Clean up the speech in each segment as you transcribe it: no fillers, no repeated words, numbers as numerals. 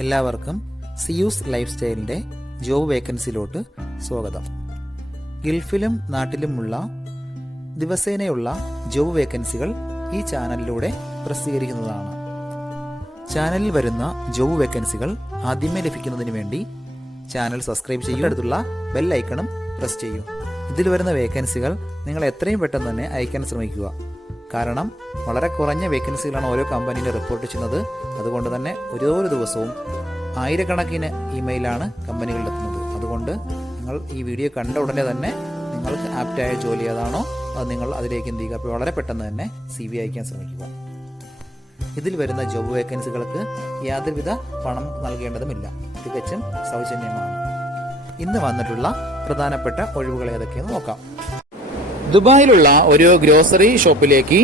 എല്ലാവർക്കും Zeus life സ്റ്റൈലിൻ്റെ job വേക്കൻസിയിലോട്ട് സ്വാഗതം. ഗൾഫിലും നാട്ടിലുമുള്ള ദിവസേനയുള്ള job വേക്കൻസികൾ ഈ ചാനലിലൂടെ പ്രസിദ്ധീകരിക്കുന്നതാണ്. ചാനലിൽ വരുന്ന ജോബ് വേക്കൻസികൾ ആദ്യമേ ലഭിക്കുന്നതിന് വേണ്ടി ചാനൽ സബ്സ്ക്രൈബ് ചെയ്യുക, അടുത്തുള്ള ബെൽ ഐക്കണും പ്രസ് ചെയ്യൂ. ഇതിൽ വരുന്ന വേക്കൻസികൾ നിങ്ങൾ എത്രയും പെട്ടെന്ന് തന്നെ അയക്കാൻ ശ്രമിക്കുക. കാരണം വളരെ കുറഞ്ഞ വേക്കൻസികളാണ് ഓരോ കമ്പനിയിൽ റിപ്പോർട്ട് ചെയ്യുന്നത്. അതുകൊണ്ട് തന്നെ ഓരോ ദിവസവും ആയിരക്കണക്കിന് ഇമെയിലാണ് കമ്പനികളിലെത്തുന്നത്. അതുകൊണ്ട് നിങ്ങൾ ഈ വീഡിയോ കണ്ട ഉടനെ തന്നെ നിങ്ങൾക്ക് ആപ്റ്റായ ജോലി ഏതാണോ അത് നിങ്ങൾ അതിലേക്ക് എന്ത് ചെയ്യുക. അപ്പോൾ വളരെ പെട്ടെന്ന് തന്നെ CV അയക്കാൻ ശ്രമിക്കുക. ഇതിൽ വരുന്ന ജോബ് വേക്കൻസികൾക്ക് യാതൊരുവിധ പണം നൽകേണ്ടതുമില്ല, തികച്ചും സൗജന്യമാണ്. ഇന്ന് വന്നിട്ടുള്ള പ്രധാനപ്പെട്ട ഒഴിവുകൾ ഏതൊക്കെയെന്ന് നോക്കാം. ദുബായിലുള്ള ഒരു ഗ്രോസറി ഷോപ്പിലേക്ക്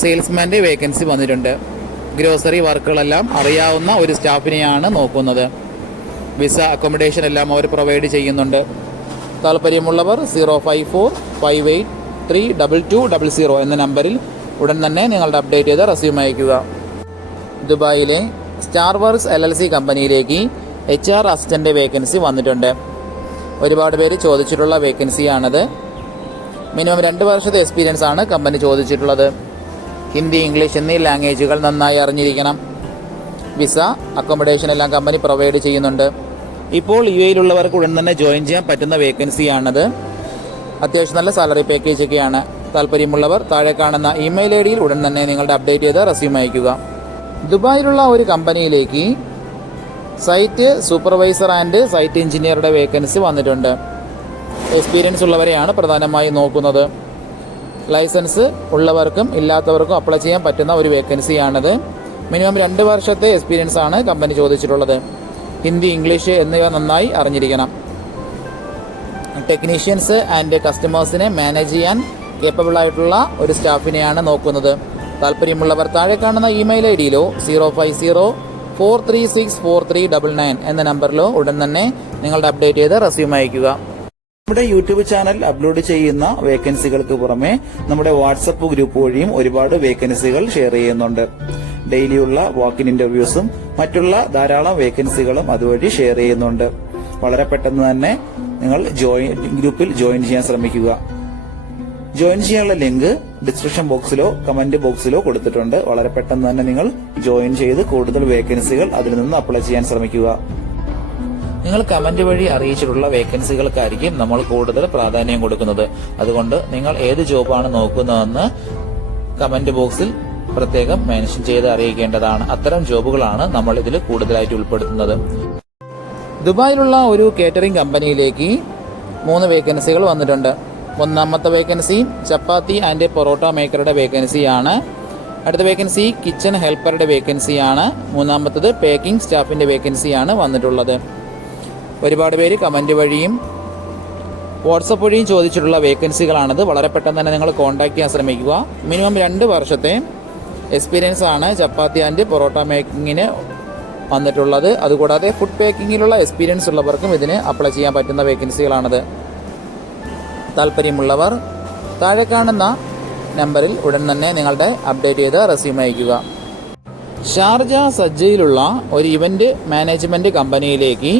സെയിൽസ്മാന്റെ വേക്കൻസി വന്നിട്ടുണ്ട്. ഗ്രോസറി വർക്കുകളെല്ലാം അറിയാവുന്ന ഒരു സ്റ്റാഫിനെയാണ് നോക്കുന്നത്. വിസ അക്കോമഡേഷൻ എല്ലാം അവർ പ്രൊവൈഡ് ചെയ്യുന്നുണ്ട്. താല്പര്യമുള്ളവർ 05458322200 എന്ന നമ്പറിൽ ഉടൻ തന്നെ നിങ്ങളുടെ അപ്ഡേറ്റ് ചെയ്ത റെസ്യൂം അയയ്ക്കുക. ദുബായിലെ സ്റ്റാർ വർക്ക്സ് LLC കമ്പനിയിലേക്ക് HR അസിസ്റ്റന്റ് വേക്കൻസി വന്നിട്ടുണ്ട്. ഒരുപാട് പേര് ചോദിച്ചിട്ടുള്ള വേക്കൻസിയാണത്. മിനിമം 2 വർഷത്തെ എക്സ്പീരിയൻസ് ആണ് കമ്പനി ചോദിച്ചിട്ടുള്ളത്. ഹിന്ദി, ഇംഗ്ലീഷ് എന്നീ ലാംഗ്വേജുകൾ നന്നായി അറിഞ്ഞിരിക്കണം. വിസ അക്കോമഡേഷൻ എല്ലാം കമ്പനി പ്രൊവൈഡ് ചെയ്യുന്നുണ്ട്. ഇപ്പോൾ UAE-യിലുള്ളവർക്ക് ഉടൻ തന്നെ ജോയിൻ ചെയ്യാൻ പറ്റുന്ന വേക്കൻസിയാണത്. അത്യാവശ്യം നല്ല സാലറി പാക്കേജ് ഒക്കെയാണ്. താല്പര്യമുള്ളവർ താഴെ കാണുന്ന ഇമെയിൽ ID-യിൽ ഉടൻ തന്നെ നിങ്ങളുടെ അപ്ഡേറ്റ് ചെയ്ത റെസ്യൂം അയയ്ക്കുക. ദുബായിലുള്ള ഒരു കമ്പനിയിലേക്ക് സൈറ്റ് സൂപ്പർവൈസർ ആൻഡ് സൈറ്റ് എഞ്ചിനീയറുടെ വേക്കൻസി വന്നിട്ടുണ്ട്. എക്സ്പീരിയൻസ് ഉള്ളവരെയാണ് പ്രധാനമായും നോക്കുന്നത്. ലൈസൻസ് ഉള്ളവർക്കും ഇല്ലാത്തവർക്കും അപ്ലൈ ചെയ്യാൻ പറ്റുന്ന ഒരു വേക്കൻസിയാണത്. മിനിമം 2 വർഷത്തെ എക്സ്പീരിയൻസ് ആണ് കമ്പനി ചോദിച്ചിട്ടുള്ളത്. ഹിന്ദി, ഇംഗ്ലീഷ് എന്നിവ നന്നായി അറിഞ്ഞിരിക്കണം. ടെക്നീഷ്യൻസ് ആൻഡ് കസ്റ്റമേഴ്സിനെ മാനേജ് ചെയ്യാൻ കേപ്പബിൾ ആയിട്ടുള്ള ഒരു സ്റ്റാഫിനെയാണ് നോക്കുന്നത്. താല്പര്യമുള്ളവർ താഴെ കാണുന്ന ഇമെയിൽ ID-യിലോ 05043643999 എന്ന നമ്പറിലോ ഉടൻ തന്നെ നിങ്ങളുടെ അപ്ഡേറ്റ് ചെയ്ത് റെസ്യൂം അയയ്ക്കുക. നമ്മുടെ യൂട്യൂബ് ചാനൽ അപ്ലോഡ് ചെയ്യുന്ന വേക്കൻസികൾക്ക് പുറമെ നമ്മുടെ വാട്സപ്പ് ഗ്രൂപ്പ് വഴിയും ഒരുപാട് വേക്കൻസികൾ ഷെയർ ചെയ്യുന്നുണ്ട്. ഡെയിലിയുള്ള വാക്കിൻ ഇന്റർവ്യൂസും മറ്റുള്ള ധാരാളം വേക്കൻസികളും അതുവഴി ഷെയർ ചെയ്യുന്നുണ്ട്. വളരെ പെട്ടെന്ന് തന്നെ നിങ്ങൾ ഗ്രൂപ്പിൽ ജോയിൻ ചെയ്യാൻ ശ്രമിക്കുക. ജോയിൻ ചെയ്യാനുള്ള ലിങ്ക് ഡിസ്ക്രിപ്ഷൻ ബോക്സിലോ കമന്റ് ബോക്സിലോ കൊടുത്തിട്ടുണ്ട്. വളരെ പെട്ടെന്ന് തന്നെ നിങ്ങൾ ജോയിൻ ചെയ്ത് കൂടുതൽ വേക്കൻസികൾ അതിൽ നിന്ന് അപ്ലൈ ചെയ്യാൻ ശ്രമിക്കുക. നിങ്ങൾ കമന്റ് വഴി അറിയിച്ചിട്ടുള്ള വേക്കൻസികൾക്കായിരിക്കും നമ്മൾ കൂടുതൽ പ്രാധാന്യം കൊടുക്കുന്നത്. അതുകൊണ്ട് നിങ്ങൾ ഏത് ജോബാണ് നോക്കുന്നതെന്ന് കമന്റ് ബോക്സിൽ പ്രത്യേകം മെൻഷൻ ചെയ്ത് അറിയിക്കേണ്ടതാണ്. അത്തരം ജോബുകളാണ് നമ്മൾ ഇതിൽ കൂടുതലായിട്ട് ഉൾപ്പെടുത്തുന്നത്. ദുബായിലുള്ള ഒരു കേറ്ററിംഗ് കമ്പനിയിലേക്ക് 3 വേക്കൻസികൾ വന്നിട്ടുണ്ട്. ഒന്നാമത്തെ വേക്കൻസി ചപ്പാത്തി ആൻഡ് പൊറോട്ട മേക്കറുടെ വേക്കൻസിയാണ്. അടുത്ത വേക്കൻസി കിച്ചൺ ഹെൽപ്പറുടെ വേക്കൻസിയാണ്. മൂന്നാമത്തത് പേക്കിംഗ് സ്റ്റാഫിന്റെ വേക്കൻസിയാണ് വന്നിട്ടുള്ളത്. ഒരുപാട് പേര് കമന്റ് വഴിയും വാട്സപ്പ് വഴിയും ചോദിച്ചിട്ടുള്ള വേക്കൻസികളാണത്. വളരെ പെട്ടെന്ന് തന്നെ നിങ്ങൾ കോൺടാക്ട് ചെയ്യാൻ ശ്രമിക്കുക. മിനിമം 2 വർഷത്തെ എക്സ്പീരിയൻസ് ആണ് ചപ്പാത്തി ആൻഡ് പൊറോട്ട മേക്കിങ്ങിന് വന്നിട്ടുള്ളത്. അതുകൂടാതെ ഫുഡ് പേക്കിങ്ങിലുള്ള എക്സ്പീരിയൻസ് ഉള്ളവർക്കും ഇതിന് അപ്ലൈ ചെയ്യാൻ പറ്റുന്ന വേക്കൻസികളാണത്. താല്പര്യമുള്ളവർ താഴെ കാണുന്ന നമ്പറിൽ ഉടൻ തന്നെ നിങ്ങളുടെ അപ്ഡേറ്റ് ചെയ്ത് റെസ്യൂം അയയ്ക്കുക. ഷാർജ സജ്ജയിലുള്ള ഒരു ഇവന്റ് മാനേജ്മെന്റ് കമ്പനിയിലേക്ക്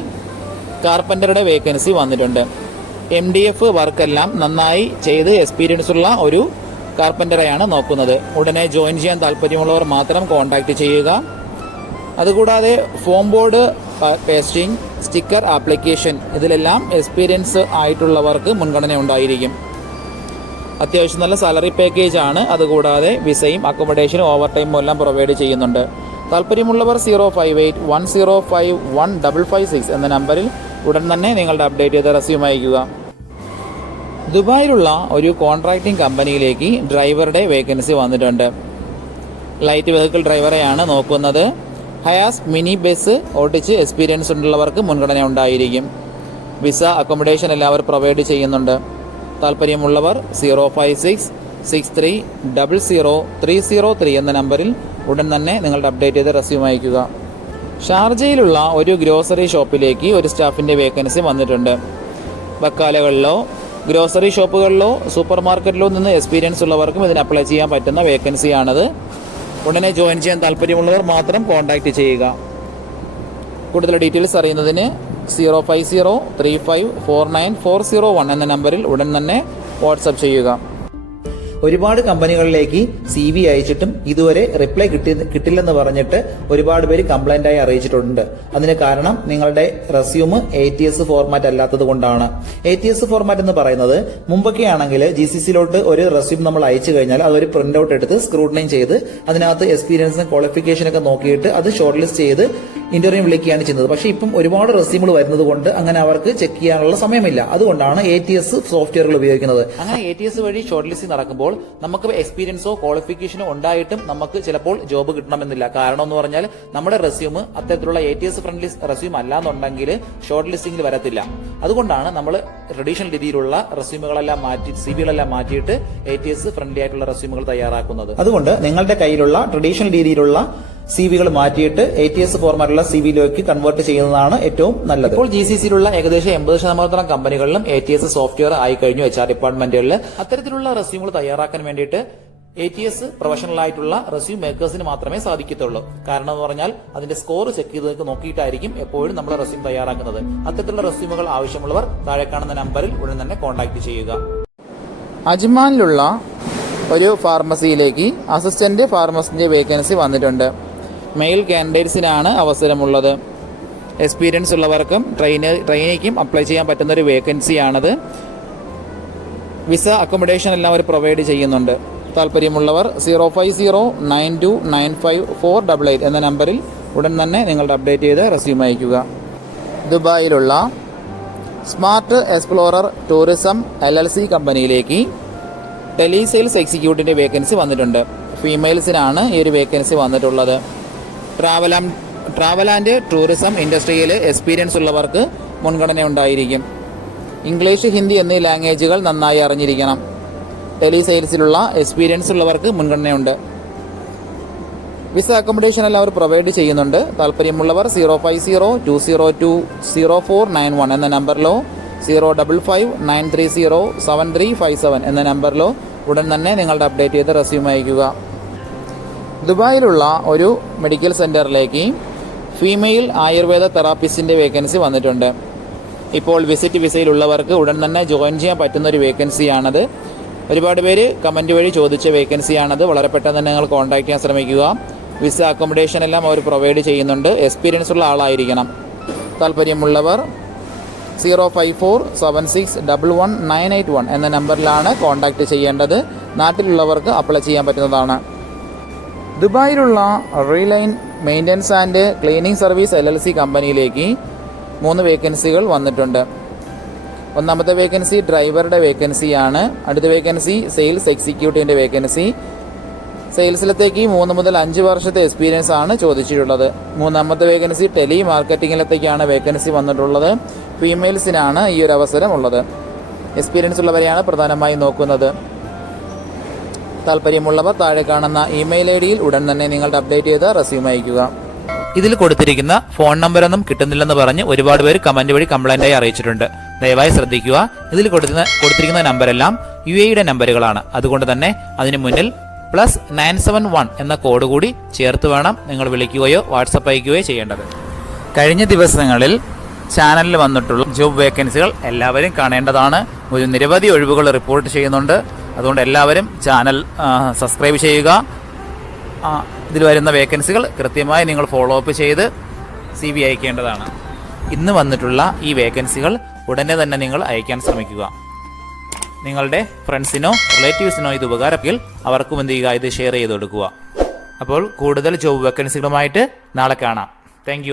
കാർപ്പന്ററുടെ വേക്കൻസി വന്നിട്ടുണ്ട്. MDF വർക്കെല്ലാം നന്നായി ചെയ്ത് എക്സ്പീരിയൻസ് ഉള്ള ഒരു കാർപ്പന്ററെയാണ് നോക്കുന്നത്. ഉടനെ ജോയിൻ ചെയ്യാൻ താല്പര്യമുള്ളവർ മാത്രം കോൺടാക്ട് ചെയ്യുക. അതുകൂടാതെ form board pasting, sticker application ഇതിലെല്ലാം എക്സ്പീരിയൻസ് ആയിട്ടുള്ളവർക്ക് മുൻഗണന ഉണ്ടായിരിക്കും. അത്യാവശ്യം നല്ല സാലറി പാക്കേജ് ആണ്. അതുകൂടാതെ വിസയും അക്കോമഡേഷനും ഓവർ ടൈമും എല്ലാം പ്രൊവൈഡ് ചെയ്യുന്നുണ്ട്. താല്പര്യമുള്ളവർ 05810515556 എന്ന നമ്പറിൽ ഉടൻ തന്നെ നിങ്ങളുടെ അപ്ഡേറ്റ് ചെയ്ത റെസ്യൂം അയയ്ക്കുക. ദുബായിലുള്ള ഒരു കോൺട്രാക്ടിംഗ് കമ്പനിയിലേക്ക് ഡ്രൈവറുടെ വേക്കൻസി വന്നിട്ടുണ്ട്. ലൈറ്റ് വെഹിക്കിൾ ഡ്രൈവറെയാണ് നോക്കുന്നത്. ഹയാസ് മിനി ബസ് ഓടിച്ച് എക്സ്പീരിയൻസ് ഉള്ളവർക്ക് മുൻഗണന ഉണ്ടായിരിക്കും. വിസ അക്കോമഡേഷൻ എല്ലാവരും പ്രൊവൈഡ് ചെയ്യുന്നുണ്ട്. താല്പര്യമുള്ളവർ 056300303 എന്ന നമ്പറിൽ ഉടൻ തന്നെ നിങ്ങളുടെ അപ്ഡേറ്റ് ചെയ്ത് റെസ്യൂം അയയ്ക്കുക. ഷാർജയിലുള്ള ഒരു ഗ്രോസറി ഷോപ്പിലേക്ക് ഒരു സ്റ്റാഫിന്റെ വേക്കൻസി വന്നിട്ടുണ്ട്. ബക്കാലകളിലോ ഗ്രോസറി ഷോപ്പുകളിലോ സൂപ്പർ മാർക്കറ്റിലോ നിന്ന് എക്സ്പീരിയൻസ് ഉള്ളവർക്കും ഇതിന് അപ്ലൈ ചെയ്യാൻ പറ്റുന്ന വേക്കൻസിയാണത്. ഉടനെ ജോയിൻ ചെയ്യാൻ താല്പര്യമുള്ളവർ മാത്രം കോൺടാക്ട് ചെയ്യുക. കൂടുതൽ ഡീറ്റെയിൽസ് അറിയുന്നതിന് 05035494001 എന്ന നമ്പറിൽ ഉടൻ തന്നെ വാട്സപ്പ് ചെയ്യുക. ഒരുപാട് കമ്പനികളിലേക്ക് CV അയച്ചിട്ടും ഇതുവരെ റിപ്ലൈ കിട്ടില്ലെന്ന് പറഞ്ഞിട്ട് ഒരുപാട് പേര് കംപ്ലൈന്റ് ആയി അറിയിച്ചിട്ടുണ്ട്. അതിന് കാരണം നിങ്ങളുടെ റെസ്യൂം ATS ഫോർമാറ്റ് അല്ലാത്തത് കൊണ്ടാണ്. ATS ഫോർമാറ്റ് എന്ന് പറയുന്നത് മുമ്പൊക്കെ ആണെങ്കിൽ GCCയിലോട്ട് ഒരു റെസ്യൂം നമ്മൾ അയച്ചു കഴിഞ്ഞാൽ അതൊരു പ്രിന്റ് ഔട്ട് എടുത്ത് സ്ക്രൂട്ടനൈൻ ചെയ്ത് അതിനകത്ത് എക്സ്പീരിയൻസും ക്വാളിഫിക്കേഷനൊക്കെ നോക്കിയിട്ട് അത് ഷോർട്ട് ലിസ്റ്റ് ചെയ്ത് ഇന്റർവ്യൂ വിളിക്കുകയാണ് ചെയ്യുന്നത്. പക്ഷേ ഇപ്പം ഒരുപാട് റെസ്യൂമുകൾ വരുന്നത് കൊണ്ട് അങ്ങനെ അവർക്ക് ചെക്ക് ചെയ്യാനുള്ള സമയമില്ല. അതുകൊണ്ടാണ് ATS സോഫ്റ്റ്വെയറുകൾ ഉപയോഗിക്കുന്നത്. അങ്ങനെ ATS വഴി ഷോർട്ട് ലിസ്റ്റ് നടക്കുമ്പോൾ നമുക്ക് എക്സ്പീരിയൻസോ ക്വാളിഫിക്കേഷനോ ഉണ്ടായിട്ടും നമുക്ക് ചിലപ്പോൾ ജോബ് കിട്ടണമെന്നില്ല. കാരണം എന്ന് പറഞ്ഞാൽ നമ്മുടെ റെസ്യൂം അത്തരത്തിലുള്ള ATS ഫ്രണ്ട്ലി റെസ്യൂം അല്ലാന്നുണ്ടെങ്കിൽ ഷോർട്ട് ലിസ്റ്റിംഗിൽ വരത്തില്ല. അതുകൊണ്ടാണ് നമ്മൾ ട്രഡീഷണൽ രീതിയിലുള്ള റെസ്യൂമുകളെല്ലാം മാറ്റി CVകളെല്ലാം മാറ്റിയിട്ട് ATS ഫ്രണ്ട്ലി ആയിട്ടുള്ള റെസ്യൂമുകൾ തയ്യാറാക്കുന്നത്. അതുകൊണ്ട് നിങ്ങളുടെ കയ്യിലുള്ള ട്രഡീഷണൽ രീതിയിലുള്ള CVകൾ മാറ്റിയിട്ട് ATS ഫോർമാറ്റുള്ള CVയിലേക്ക് കൺവേർട്ട് ചെയ്യുന്നതാണ് ഏറ്റവും നല്ലത്. ഇപ്പോൾ GCCയിലുള്ള ഏകദേശം 80% കമ്പനികളിലും ATS സോഫ്റ്റ്വെയർ ആയി കഴിഞ്ഞു. HR ഡിപ്പാർട്ട്മെന്റുകളിൽ അത്തരത്തിലുള്ള റെസ്യൂമുകൾ തയ്യാറാക്കാൻ വേണ്ടിയിട്ട് ATS പ്രൊഫഷണൽ ആയിട്ടുള്ള റെസ്യൂം മേക്കേഴ്സിന് മാത്രമേ സാധിക്കത്തുള്ളൂ. കാരണം എന്ന് പറഞ്ഞാൽ അതിന്റെ സ്കോർ ചെക്ക് ചെയ്ത് നോക്കിയിട്ടായിരിക്കും എപ്പോഴും നമ്മൾ റെസ്യൂം തയ്യാറാക്കുന്നത്. അത്തരത്തിലുള്ള റെസ്യൂമുകൾ ആവശ്യമുള്ളവർ താഴെ കാണുന്ന നമ്പറിൽ ഉടൻ തന്നെ കോൺടാക്ട് ചെയ്യുക. അജ്മാനിലുള്ള ഒരു ഫാർമസിയിലേക്ക് അസിസ്റ്റന്റ് ഫാർമസിന്റെ വേക്കൻസി വന്നിട്ടുണ്ട്. മെയിൽ കാൻഡിഡേറ്റ്സിനാണ് അവസരമുള്ളത്. എക്സ്പീരിയൻസ് ഉള്ളവർക്കും ട്രെയിനിക്കും അപ്ലൈ ചെയ്യാൻ പറ്റുന്ന ഒരു വേക്കൻസിയാണത്. വിസ അക്കോമഡേഷൻ എല്ലാം അവർ പ്രൊവൈഡ് ചെയ്യുന്നുണ്ട്. താല്പര്യമുള്ളവർ 05092954888 എന്ന നമ്പറിൽ ഉടൻ തന്നെ നിങ്ങളുടെ അപ്ഡേറ്റ് ചെയ്ത് റെസ്യൂം അയയ്ക്കുക. ദുബായിലുള്ള സ്മാർട്ട് എക്സ്പ്ലോറർ ടൂറിസം LLC കമ്പനിയിലേക്ക് ടെലിസെയിൽസ് എക്സിക്യൂട്ടീവിന്റെ വേക്കൻസി വന്നിട്ടുണ്ട്. ഫീമെയിൽസിനാണ് ഈ ഒരു വേക്കൻസി വന്നിട്ടുള്ളത്. ട്രാവൽ ആൻഡ് ടൂറിസം ഇൻഡസ്ട്രിയിൽ എക്സ്പീരിയൻസ് ഉള്ളവർക്ക് മുൻഗണന ഉണ്ടായിരിക്കും. ഇംഗ്ലീഷ്, ഹിന്ദി എന്നീ ലാംഗ്വേജുകൾ നന്നായി അറിഞ്ഞിരിക്കണം. ടെലിസെയിൽസിലുള്ള എക്സ്പീരിയൻസ് ഉള്ളവർക്ക് മുൻഗണനയുണ്ട്. വിസ അക്കോമഡേഷൻ എല്ലാം അവർ പ്രൊവൈഡ് ചെയ്യുന്നുണ്ട്. താല്പര്യമുള്ളവർ 05020200491 എന്ന നമ്പറിലോ 055930737 എന്ന നമ്പറിലോ ഉടൻ തന്നെ നിങ്ങളുടെ അപ്ഡേറ്റ് ചെയ്ത് റെസ്യൂം അയയ്ക്കുക. ദുബായിലുള്ള ഒരു മെഡിക്കൽ സെന്ററിലേക്ക് ഫീമെയിൽ ആയുർവേദ തെറാപ്പിസ്റ്റിന്റെ വേക്കൻസി വന്നിട്ടുണ്ട്. ഇപ്പോൾ വിസിറ്റ് വിസയിലുള്ളവർക്ക് ഉടൻ തന്നെ ജോയിൻ ചെയ്യാൻ പറ്റുന്ന ഒരു വേക്കൻസിയാണത്. ഒരുപാട് പേര് കമന്റ് വഴി ചോദിച്ച വേക്കൻസിയാണത്. വളരെ പെട്ടെന്ന് തന്നെ നിങ്ങൾ കോൺടാക്ട് ചെയ്യാൻ ശ്രമിക്കുക. വിസ അക്കോമഡേഷൻ എല്ലാം അവർ പ്രൊവൈഡ് ചെയ്യുന്നുണ്ട്. എക്സ്പീരിയൻസ് ഉള്ള ആളായിരിക്കണം. താല്പര്യമുള്ളവർ 05476111981 എന്ന നമ്പറിലാണ് കോൺടാക്ട് ചെയ്യേണ്ടത്. നാട്ടിലുള്ളവർക്ക് അപ്ലൈ ചെയ്യാൻ പറ്റുന്നതാണ്. ദുബായിലുള്ള Reline maintenance and cleaning service LLC കമ്പനിയിലേക്ക് 3 വേക്കൻസികൾ വന്നിട്ടുണ്ട്. ഒന്നാമത്തെ വേക്കൻസി ഡ്രൈവറുടെ വേക്കൻസിയാണ്. അടുത്ത വേക്കൻസി സെയിൽസ് എക്സിക്യൂട്ടീവിൻ്റെ വേക്കൻസി. സെയിൽസിലത്തേക്ക് 3 മുതൽ 5 വർഷത്തെ എക്സ്പീരിയൻസ് ആണ് ചോദിച്ചിട്ടുള്ളത്. മൂന്നാമത്തെ വേക്കൻസി ടെലി മാർക്കറ്റിംഗിലത്തേക്കാണ് വേക്കൻസി വന്നിട്ടുള്ളത്. ഫീമെയിൽസിനാണ് ഈ ഒരു അവസരം ഉള്ളത്. എക്സ്പീരിയൻസ് ഉള്ളവരെയാണ് പ്രധാനമായും നോക്കുന്നത്. താല്പര്യമുള്ളവർ താഴെ കാണുന്ന ഇമെയിൽ IDയിൽ ഉടൻ തന്നെ നിങ്ങളുടെ അപ്ഡേറ്റ് ചെയ്ത് റെസ്യൂം അയയ്ക്കുക. ഇതിൽ കൊടുത്തിരിക്കുന്ന ഫോൺ നമ്പറൊന്നും കിട്ടുന്നില്ലെന്ന് പറഞ്ഞ് ഒരുപാട് പേര് കമന്റ് വഴി കംപ്ലൈന്റായി അറിയിച്ചിട്ടുണ്ട്. ദയവായി ശ്രദ്ധിക്കുക. ഇതിൽ കൊടുത്തിരിക്കുന്ന നമ്പരെല്ലാം UAEയുടെ നമ്പറുകളാണ്. അതുകൊണ്ട് തന്നെ അതിന് മുന്നിൽ +971 എന്ന കോഡ് കൂടി ചേർത്ത് വേണം നിങ്ങൾ വിളിക്കുകയോ വാട്സപ്പ് അയക്കുകയോ ചെയ്യേണ്ടത്. കഴിഞ്ഞ ദിവസങ്ങളിൽ ചാനലിൽ വന്നിട്ടുള്ള ജോബ് വേക്കൻസികൾ എല്ലാവരും കാണേണ്ടതാണ്. ഒരു നിരവധി ഒഴിവുകൾ റിപ്പോർട്ട് ചെയ്യുന്നുണ്ട്. അതുകൊണ്ട് എല്ലാവരും ചാനൽ സബ്സ്ക്രൈബ് ചെയ്യുക. ഇതിൽ വരുന്ന വേക്കൻസികൾ കൃത്യമായി നിങ്ങൾ ഫോളോ അപ്പ് ചെയ്ത് CV അയക്കേണ്ടതാണ്. ഇന്ന് വന്നിട്ടുള്ള ഈ വേക്കൻസികൾ ഉടനെ തന്നെ നിങ്ങൾ അയക്കാൻ ശ്രമിക്കുക. നിങ്ങളുടെ ഫ്രണ്ട്സിനോ റിലേറ്റീവ്സിനോ ഇത് ഉപകാരമെങ്കിൽ അവർക്കും എന്ത് ചെയ്യുക, ഇത് ഷെയർ ചെയ്ത് കൊടുക്കുക. അപ്പോൾ കൂടുതൽ ജോബ് വേക്കൻസികളുമായിട്ട് നാളെ കാണാം. താങ്ക്